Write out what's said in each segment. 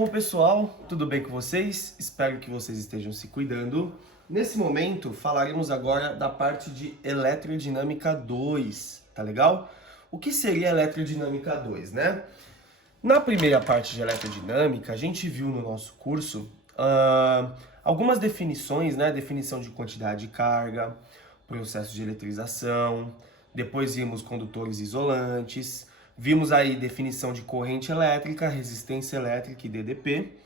Bom, pessoal, tudo bem com vocês? Espero que vocês estejam se cuidando. Nesse momento, falaremos agora da parte de Eletrodinâmica 2, tá legal? O que seria Eletrodinâmica 2, né? Na primeira parte de Eletrodinâmica, a gente viu no nosso curso algumas definições, né? Definição de quantidade de carga, processo de eletrização, depois vimos condutores isolantes, vimos aí definição de corrente elétrica, resistência elétrica e DDP.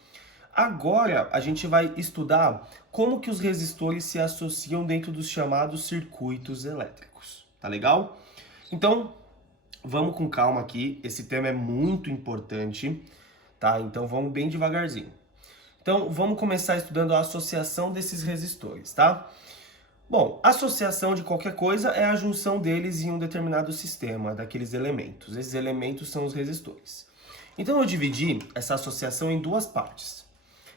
Agora a gente vai estudar como que os resistores se associam dentro dos chamados circuitos elétricos, tá legal? Então, vamos com calma aqui, esse tema é muito importante, tá? Então vamos bem devagarzinho. Então vamos começar estudando a associação desses resistores, tá? Bom, associação de qualquer coisa é a junção deles em um determinado sistema, daqueles elementos. Esses elementos são os resistores. Então eu dividi essa associação em duas partes.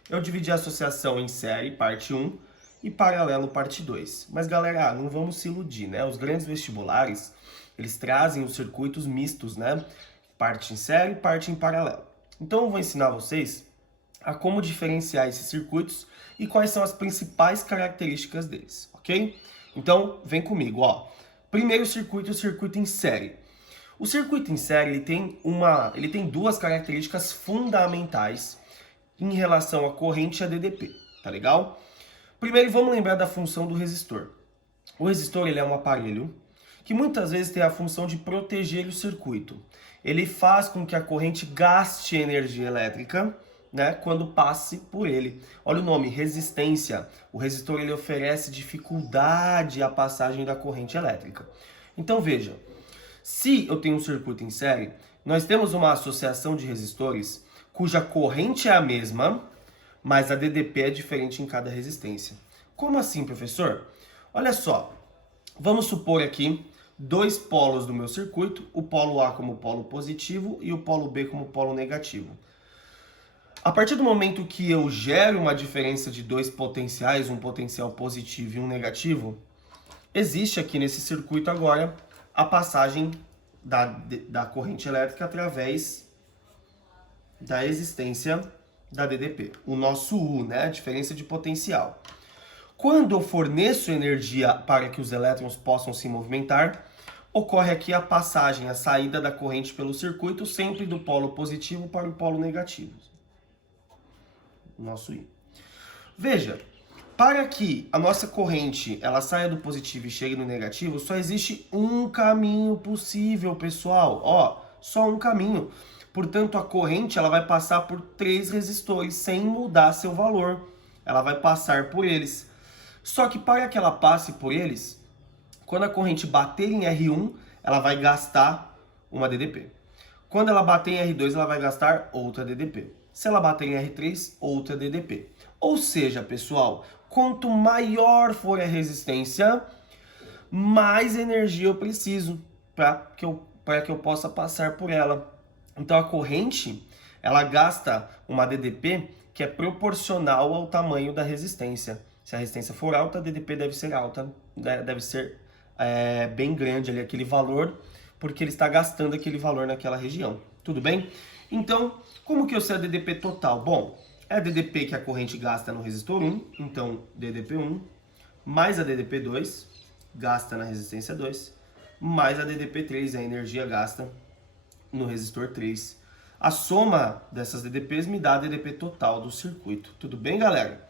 Eu dividi a associação em série, parte 1, e paralelo, parte 2. Mas galera, não vamos se iludir, né? Os grandes vestibulares, eles trazem os circuitos mistos, né? Parte em série, parte em paralelo. Então eu vou ensinar vocês a como diferenciar esses circuitos e quais são as principais características deles, ok? Então, vem comigo, ó. Primeiro circuito, o circuito em série. O circuito em série ele tem duas características fundamentais em relação à corrente e a DDP, tá legal? Primeiro, vamos lembrar da função do resistor. O resistor ele é um aparelho que muitas vezes tem a função de proteger o circuito. Ele faz com que a corrente gaste energia elétrica, né, quando passe por ele. Olha o nome, resistência. O resistor ele oferece dificuldade à passagem da corrente elétrica. Então veja, se eu tenho um circuito em série, nós temos uma associação de resistores cuja corrente é a mesma, mas a DDP é diferente em cada resistência. Como assim, professor? Olha só, vamos supor aqui dois polos do meu circuito, o polo A como polo positivo e o polo B como polo negativo. A partir do momento que eu gero uma diferença de dois potenciais, um potencial positivo e um negativo, existe aqui nesse circuito agora a passagem da corrente elétrica através da existência da DDP, o nosso U, né? A diferença de potencial. Quando eu forneço energia para que os elétrons possam se movimentar, ocorre aqui a passagem, a saída da corrente pelo circuito, sempre do polo positivo para o polo negativo. Nosso I. Veja, para que a nossa corrente ela saia do positivo e chegue no negativo, só existe um caminho possível, pessoal. Ó, só um caminho. Portanto, a corrente ela vai passar por três resistores sem mudar seu valor. Ela vai passar por eles. Só que para que ela passe por eles, quando a corrente bater em R1, ela vai gastar uma DDP. Quando ela bater em R2, ela vai gastar outra DDP. Se ela bater em R3, outra DDP. Ou seja, pessoal, quanto maior for a resistência, mais energia eu preciso para que eu possa passar por ela. Então a corrente, ela gasta uma DDP que é proporcional ao tamanho da resistência. Se a resistência for alta, a DDP deve ser alta, deve ser bem grande ali aquele valor, porque ele está gastando aquele valor naquela região. Tudo bem? Então, como que eu sei a DDP total? Bom, é a DDP que a corrente gasta no resistor 1, então DDP 1, mais a DDP 2, gasta na resistência 2, mais a DDP 3, a energia gasta no resistor 3. A soma dessas DDPs me dá a DDP total do circuito. Tudo bem, galera?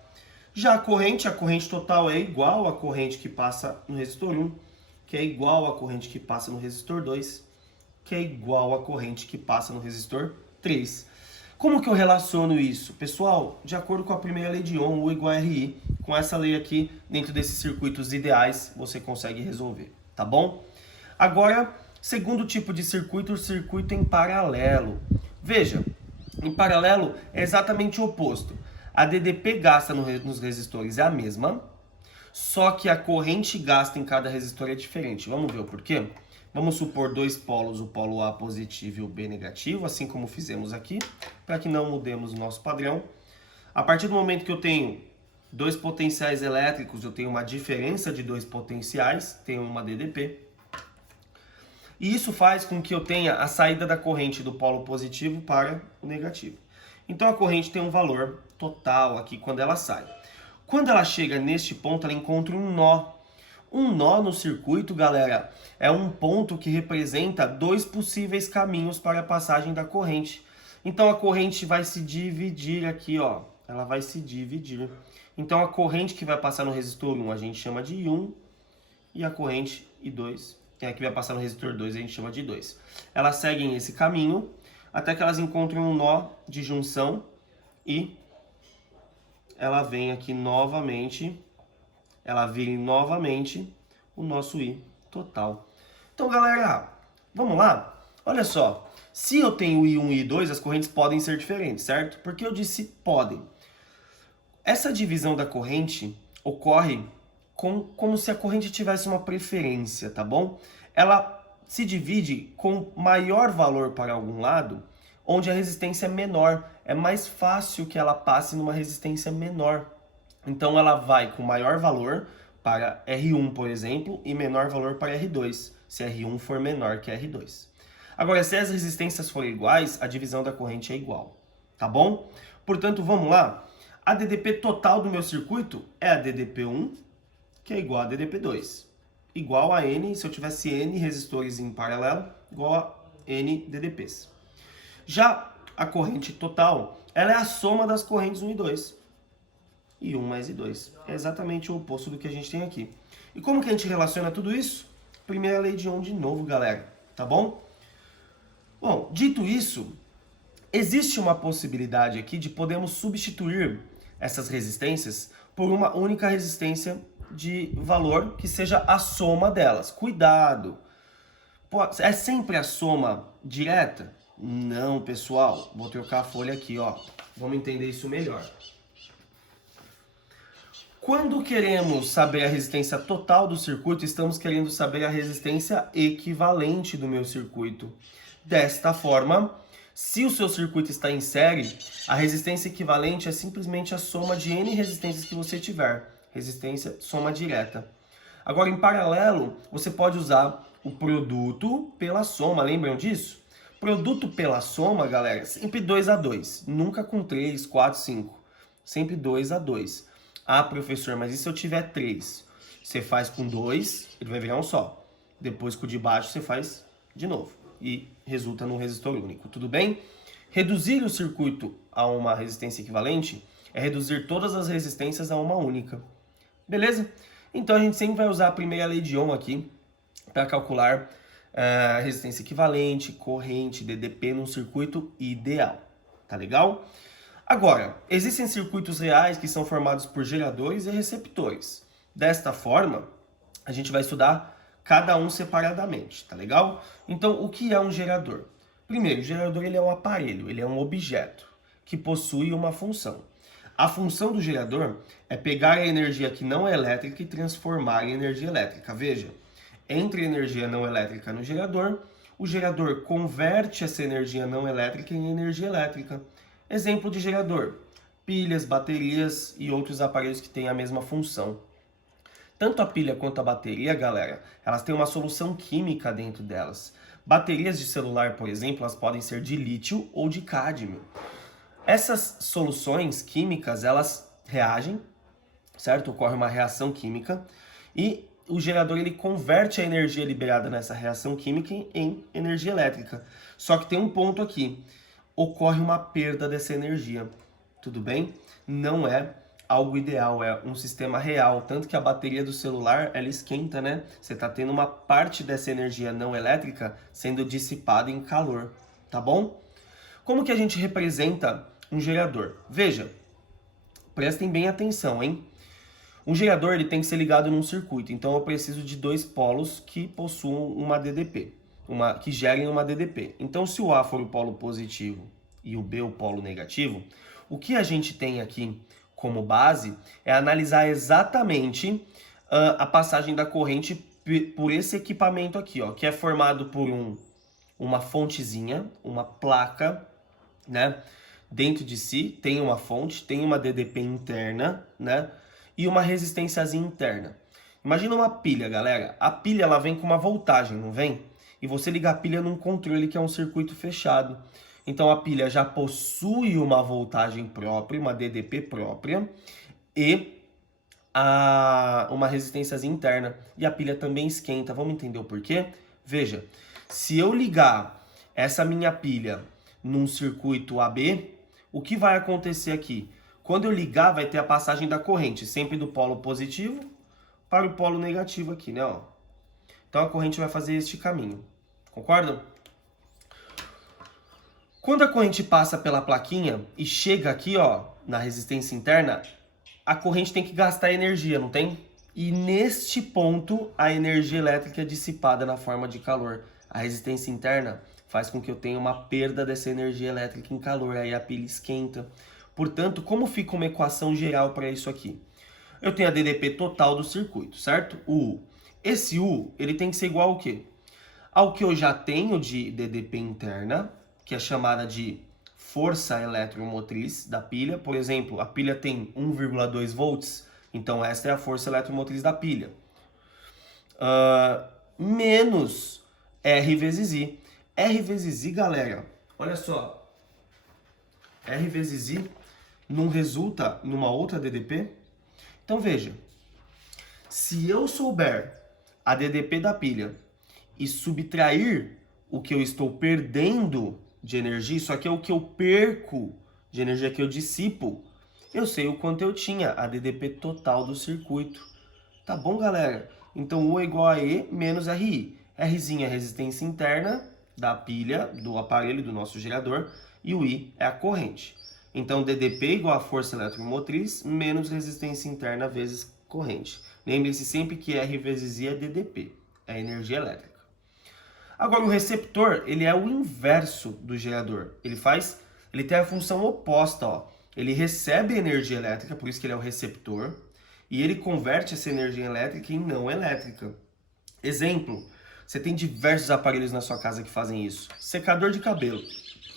Já a corrente total é igual à corrente que passa no resistor 1, que é igual à corrente que passa no resistor 2, que é igual à corrente que passa no resistor 3. Como que eu relaciono isso? Pessoal, de acordo com a primeira lei de Ohm, U igual a RI, com essa lei aqui, dentro desses circuitos ideais, você consegue resolver, tá bom? Agora, segundo tipo de circuito, o circuito em paralelo. Veja, em paralelo é exatamente o oposto. A DDP gasta nos resistores é a mesma, só que a corrente gasta em cada resistor é diferente. Vamos ver o porquê? Vamos supor dois polos, o polo A positivo e o B negativo, assim como fizemos aqui, para que não mudemos o nosso padrão. A partir do momento que eu tenho dois potenciais elétricos, eu tenho uma diferença de dois potenciais, tenho uma DDP. E isso faz com que eu tenha a saída da corrente do polo positivo para o negativo. Então a corrente tem um valor total aqui quando ela sai. Quando ela chega neste ponto, ela encontra um nó. Um nó no circuito, galera, é um ponto que representa dois possíveis caminhos para a passagem da corrente. Então a corrente vai se dividir aqui, ó. Ela vai se dividir. Então a corrente que vai passar no resistor 1 a gente chama de I1 e a corrente I2, que vai passar no resistor 2 a gente chama de 2. Elas seguem esse caminho até que elas encontrem um nó de junção e ela vem aqui novamente, ela vira novamente o nosso I total. Então, galera, vamos lá? Olha só, se eu tenho I1 e I2, as correntes podem ser diferentes, certo? Porque eu disse podem. Essa divisão da corrente ocorre como se a corrente tivesse uma preferência, tá bom? Ela se divide com maior valor para algum lado, onde a resistência é menor. É mais fácil que ela passe numa resistência menor. Então ela vai com maior valor para R1, por exemplo, e menor valor para R2, se R1 for menor que R2. Agora, se as resistências forem iguais, a divisão da corrente é igual, tá bom? Portanto, vamos lá. A DDP total do meu circuito é a DDP1, que é igual a DDP2. Igual a N, se eu tivesse N resistores em paralelo, igual a N DDPs. Já a corrente total, ela é a soma das correntes 1 e 2. E 1 mais I2. É exatamente o oposto do que a gente tem aqui. E como que a gente relaciona tudo isso? Primeira lei de Ohm de novo, galera. Tá bom? Bom, dito isso, existe uma possibilidade aqui de podermos substituir essas resistências por uma única resistência de valor que seja a soma delas. Cuidado! É sempre a soma direta? Não, pessoal. Vou trocar a folha aqui, ó. Vamos entender isso melhor. Quando queremos saber a resistência total do circuito, estamos querendo saber a resistência equivalente do meu circuito. Desta forma, se o seu circuito está em série, a resistência equivalente é simplesmente a soma de N resistências que você tiver. Resistência, soma direta. Agora, em paralelo, você pode usar o produto pela soma. Lembram disso? Produto pela soma, galera, sempre 2 a 2. Nunca com 3, 4, 5. Sempre 2 a 2. Ah, professor, mas e se eu tiver 3? Você faz com 2, ele vai virar um só. Depois com o de baixo você faz de novo. E resulta num resistor único, tudo bem? Reduzir o circuito a uma resistência equivalente é reduzir todas as resistências a uma única. Beleza? Então a gente sempre vai usar a primeira lei de Ohm aqui para calcular a resistência equivalente, corrente, DDP num circuito ideal. Tá legal? Agora, existem circuitos reais que são formados por geradores e receptores. Desta forma, a gente vai estudar cada um separadamente, tá legal? Então, o que é um gerador? Primeiro, o gerador ele é um aparelho, ele é um objeto que possui uma função. A função do gerador é pegar a energia que não é elétrica e transformar em energia elétrica. Veja, entre energia não elétrica no gerador, o gerador converte essa energia não elétrica em energia elétrica. Exemplo de gerador: pilhas, baterias e outros aparelhos que têm a mesma função. Tanto a pilha quanto a bateria, galera, elas têm uma solução química dentro delas. Baterias de celular, por exemplo, elas podem ser de lítio ou de cádmio. Essas soluções químicas, elas reagem, certo? Ocorre uma reação química e o gerador ele converte a energia liberada nessa reação química em energia elétrica. Só que tem um ponto aqui: ocorre uma perda dessa energia, tudo bem? Não é algo ideal, é um sistema real, tanto que a bateria do celular, ela esquenta, né? Você está tendo uma parte dessa energia não elétrica sendo dissipada em calor, tá bom? Como que a gente representa um gerador? Veja, prestem bem atenção, hein? Um gerador ele tem que ser ligado num circuito, então eu preciso de dois polos que possuam uma DDP, que gerem uma DDP. Então, se o A for o polo positivo e o B o polo negativo, o que a gente tem aqui como base é analisar exatamente a passagem da corrente por esse equipamento aqui, ó, que é formado por uma fontezinha, uma placa, né? Dentro de si tem uma fonte, tem uma DDP interna, né? E uma resistênciazinha interna. Imagina uma pilha, galera. A pilha ela vem com uma voltagem, não vem? E você liga a pilha num controle que é um circuito fechado. Então a pilha já possui uma voltagem própria, uma DDP própria e uma resistência interna. E a pilha também esquenta. Vamos entender o porquê? Veja, se eu ligar essa minha pilha num circuito AB, o que vai acontecer aqui? Quando eu ligar, vai ter a passagem da corrente, sempre do polo positivo para o polo negativo aqui, né? Ó. Então a corrente vai fazer este caminho. Concordam? Quando a corrente passa pela plaquinha e chega aqui, ó, na resistência interna, a corrente tem que gastar energia, não tem? E neste ponto, a energia elétrica é dissipada na forma de calor. A resistência interna faz com que eu tenha uma perda dessa energia elétrica em calor, aí a pilha esquenta. Portanto, como fica uma equação geral para isso aqui? Eu tenho a DDP total do circuito, certo? O U. Esse U, ele tem que ser igual ao quê? Ao que eu já tenho de DDP interna, que é chamada de força eletromotriz da pilha. Por exemplo, a pilha tem 1,2 volts, então essa é a força eletromotriz da pilha. Menos R vezes I. R vezes I, galera, olha só. R vezes I não resulta numa outra DDP? Então veja, se eu souber a DDP da pilha e subtrair o que eu estou perdendo de energia, isso aqui é o que eu perco de energia que eu dissipo, eu sei o quanto eu tinha, a DDP total do circuito. Tá bom, galera? Então U é igual a E menos RI. Rzinho é a resistência interna da pilha, do aparelho, do nosso gerador, e o I é a corrente. Então DDP igual a força eletromotriz menos resistência interna vezes corrente. Lembre-se sempre que R vezes I é DDP, é energia elétrica. Agora o receptor, ele é o inverso do gerador. Ele tem a função oposta, ó. Ele recebe energia elétrica, por isso que ele é o receptor, e ele converte essa energia elétrica em não elétrica. Exemplo, você tem diversos aparelhos na sua casa que fazem isso. Secador de cabelo.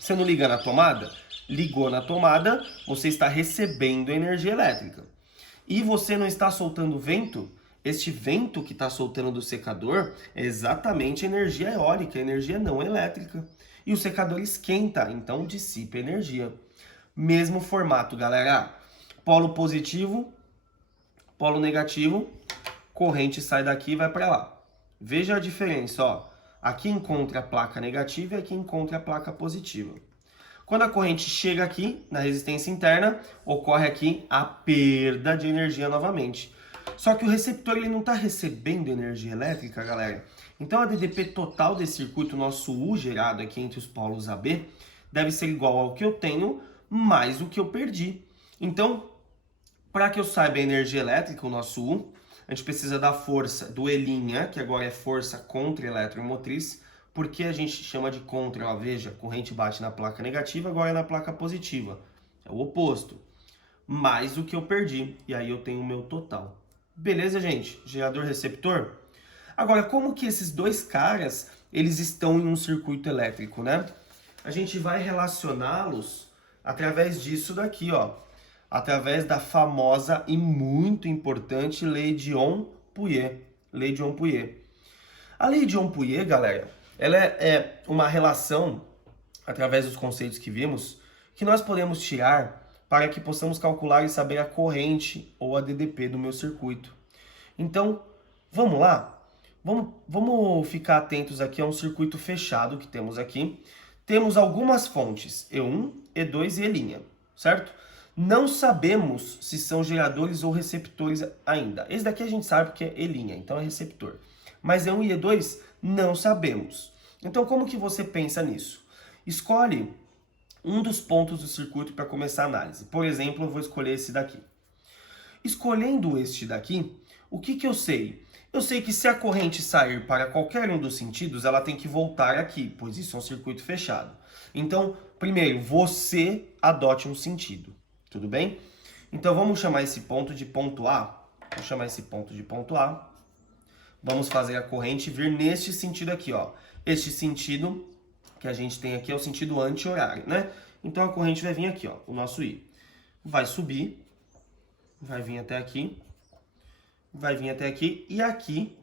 Você não liga na tomada? Ligou na tomada, você está recebendo energia elétrica. E você não está soltando vento? Este vento que está soltando do secador é exatamente energia eólica, energia não elétrica. E o secador esquenta, então dissipa energia. Mesmo formato, galera. Polo positivo, polo negativo, corrente sai daqui e vai para lá. Veja a diferença, ó. Aqui encontra a placa negativa e aqui encontra a placa positiva. Quando a corrente chega aqui, na resistência interna, ocorre aqui a perda de energia novamente. Só que o receptor ele não está recebendo energia elétrica, galera. Então a DDP total desse circuito, nosso U gerado aqui entre os polos AB, deve ser igual ao que eu tenho mais o que eu perdi. Então, para que eu saiba a energia elétrica, o nosso U, a gente precisa da força do E', que agora é força contra eletromotriz. Por que a gente chama de contra? Ó, veja, corrente bate na placa negativa, agora é na placa positiva. É o oposto. Mais o que eu perdi. E aí eu tenho o meu total. Beleza, gente? Gerador receptor. Agora, como que esses dois caras, eles estão em um circuito elétrico, né? A gente vai relacioná-los através disso daqui, ó. Através da famosa e muito importante lei de Ohm-Pouillet. Lei de Ohm-Pouillet. A lei de Ohm-Pouillet, galera, ela é uma relação, através dos conceitos que vimos, que nós podemos tirar para que possamos calcular e saber a corrente ou a DDP do meu circuito. Então, vamos lá? Vamos ficar atentos aqui a um circuito fechado que temos aqui. Temos algumas fontes, E1, E2 e E', certo? Não sabemos se são geradores ou receptores ainda. Esse daqui a gente sabe que é E', então é receptor. Mas E1 e E2 não sabemos. Então como que você pensa nisso? Escolhe um dos pontos do circuito para começar a análise. Por exemplo, eu vou escolher esse daqui. Escolhendo este daqui, o que eu sei? Eu sei que se a corrente sair para qualquer um dos sentidos, ela tem que voltar aqui, pois isso é um circuito fechado. Então, primeiro, você adote um sentido, tudo bem? Então vamos chamar esse ponto de ponto A. Vou chamar esse ponto de ponto A. Vamos fazer a corrente vir neste sentido aqui, ó. Este sentido que a gente tem aqui é o sentido anti-horário, né? Então a corrente vai vir aqui, ó, o nosso I. Vai subir, vai vir até aqui, vai vir até aqui e aqui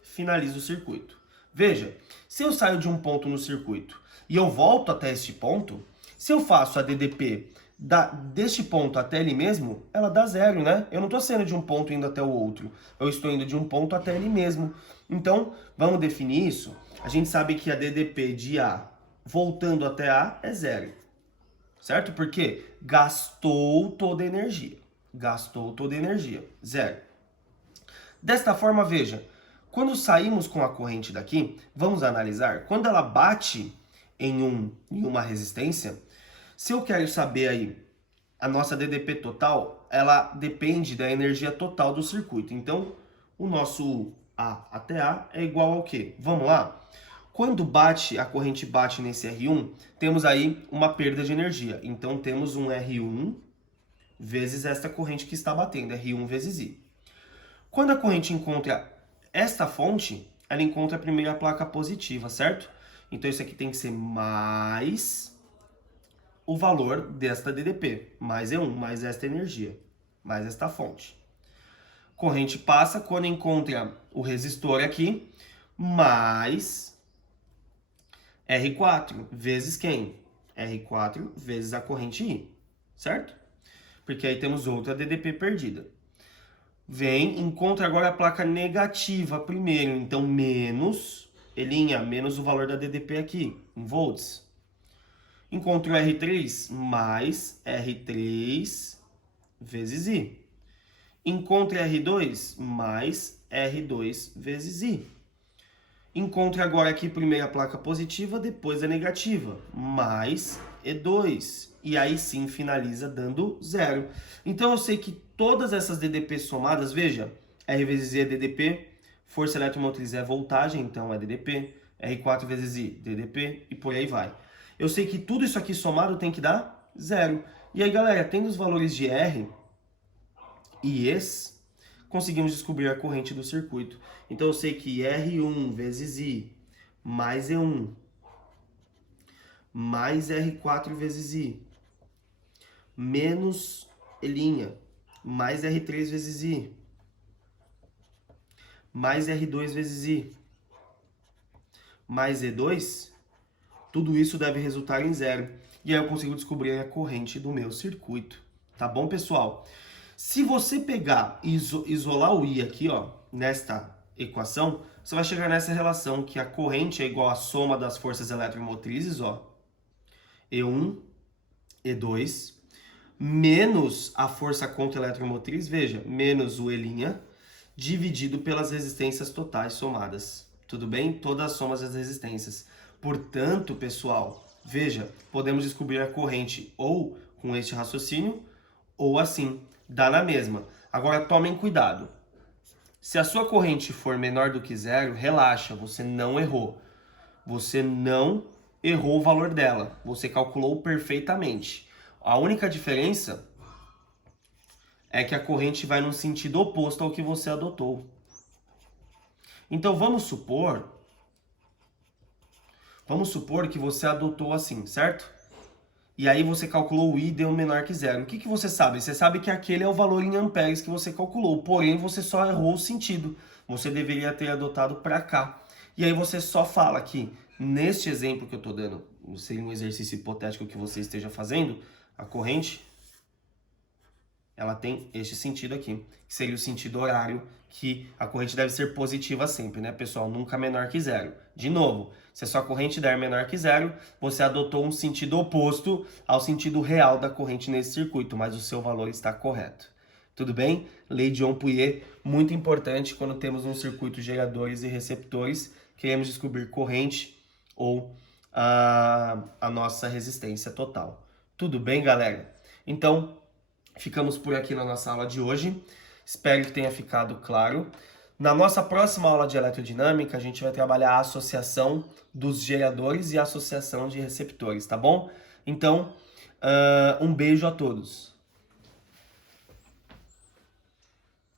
finaliza o circuito. Veja, se eu saio de um ponto no circuito e eu volto até este ponto, Se eu faço a DDP deste ponto até ele mesmo, ela dá 0, né? Eu não estou saindo de um ponto indo até o outro. Eu estou indo de um ponto até ele mesmo. Então, vamos definir isso. A gente sabe que a DDP de A voltando até A é 0. Certo? Porque gastou toda a energia. Gastou toda a energia. 0. Desta forma, veja. Quando saímos com a corrente daqui, vamos analisar. Quando ela bate em uma resistência, se eu quero saber aí a nossa DDP total, ela depende da energia total do circuito. Então, o nosso A até A é igual ao quê? Vamos lá? Quando a corrente bate nesse R1, temos aí uma perda de energia. Então, temos um R1 vezes esta corrente que está batendo, R1 vezes I. Quando a corrente encontra esta fonte, ela encontra a primeira placa positiva, certo? Então, isso aqui tem que ser mais o valor desta DDP, mais E1, mais esta energia, mais esta fonte. Corrente passa, quando encontra o resistor aqui, mais R4 vezes quem? R4 vezes a corrente I, certo? Porque aí temos outra DDP perdida. Vem, encontra agora a placa negativa primeiro, então menos o valor da DDP aqui, em volts. Encontro R3 mais R3 vezes I. Encontre R2 mais R2 vezes I. Encontre agora aqui primeiro a placa positiva, depois a negativa, mais E2. E aí sim finaliza dando 0. Então eu sei que todas essas DDP somadas, veja, R vezes I é DDP, força eletromotriz é voltagem, então é DDP, R4 vezes I, DDP, e por aí vai. Eu sei que tudo isso aqui somado tem que dar 0. E aí, galera, tendo os valores de R e Es, conseguimos descobrir a corrente do circuito. Então, eu sei que R1 vezes I mais E1 mais R4 vezes I menos E' mais R3 vezes I mais R2 vezes I mais E2, tudo isso deve resultar em 0. E aí eu consigo descobrir a corrente do meu circuito. Tá bom, pessoal? Se você pegar e isolar o I aqui, ó, nesta equação, você vai chegar nessa relação que a corrente é igual à soma das forças eletromotrizes, ó, E1, E2, menos a força contra-eletromotriz, veja, menos o E', dividido pelas resistências totais somadas. Tudo bem? Todas as somas das resistências. Portanto, pessoal, veja, podemos descobrir a corrente ou com este raciocínio, ou assim, dá na mesma. Agora, tomem cuidado. Se a sua corrente for menor do que 0, relaxa, você não errou. Você não errou o valor dela. Você calculou perfeitamente. A única diferença é que a corrente vai no sentido oposto ao que você adotou. Então, vamos supor que você adotou assim, certo? E aí você calculou o I deu menor que 0. O que você sabe? Você sabe que aquele é o valor em amperes que você calculou, porém você só errou o sentido. Você deveria ter adotado para cá. E aí você só fala que, neste exemplo que eu estou dando, seria um exercício hipotético que você esteja fazendo, a corrente, ela tem este sentido aqui, que seria o sentido horário, que a corrente deve ser positiva sempre, né, pessoal? Nunca menor que 0. De novo, se a sua corrente der menor que 0, você adotou um sentido oposto ao sentido real da corrente nesse circuito, mas o seu valor está correto. Tudo bem? Lei de Ohm-Pouillet, muito importante quando temos um circuito de geradores e receptores, queremos descobrir corrente ou a nossa resistência total. Tudo bem, galera? Então, ficamos por aqui na nossa aula de hoje. Espero que tenha ficado claro. Na nossa próxima aula de eletrodinâmica, a gente vai trabalhar a associação dos geradores e a associação de receptores, tá bom? Então, um beijo a todos.